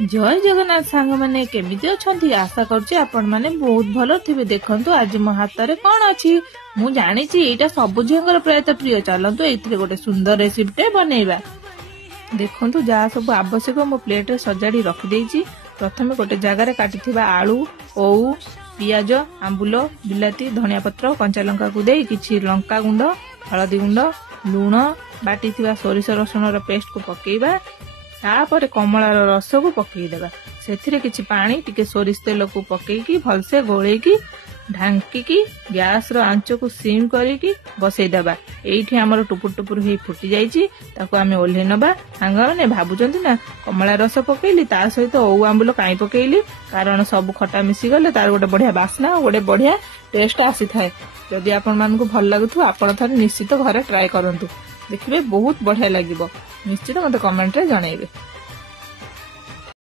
जय जगन्नाथ सांग मैंने केमिति अछंती आशा करछि आपण माने बहुत भलो थिबे। देखंतु आज मो हातरे कोन अछि मु जानि छि एटा सब झिंगर प्रायत प्रिय। चलंतु एथिरे गोटे सुंदर रेसिपीटे बनेइबा। देखंतु जा सब आवश्यक मो प्लेट रे सजाडी रखि देइछि। प्रथमे गोटे जगार काटिथिबा आलू ओउ पियाज आंबुलो बिलाती धनिया पत्र कंचा लंका को देई किछि लंका गुंड हळदी गुंड लूण बाटिथिबा सोरिष रसुण रो पेस्ट को पकेइबा। तापर कमलार रस को पकईदेवा से किछि पानी टिके सोरिष तेल को पकईकी भलसे गोलेकी ढांकी गैस रो आंच को सिम करिकी बसईदेवा। एठी हमर टुपुर टुपुर हे फुटी जाईची ताको आमे ओल्हे नबा। सांग माने भाबुचंती ना कमला रस पकईली ता सहित ओउ आंबुलो काई पकईली कारण सब खटा मिसी गले तार गोटे बढ़िया बास्ना गोटे बढ़िया टेस्ट आसी थाए। जदि आपण मानकु भल लागुथु आपण थारे निश्चित घरे ट्राई करंतु। देखिबे बहुत बढ़िया लागिबो। निश्चित मते कमेंट रे जणाइबे।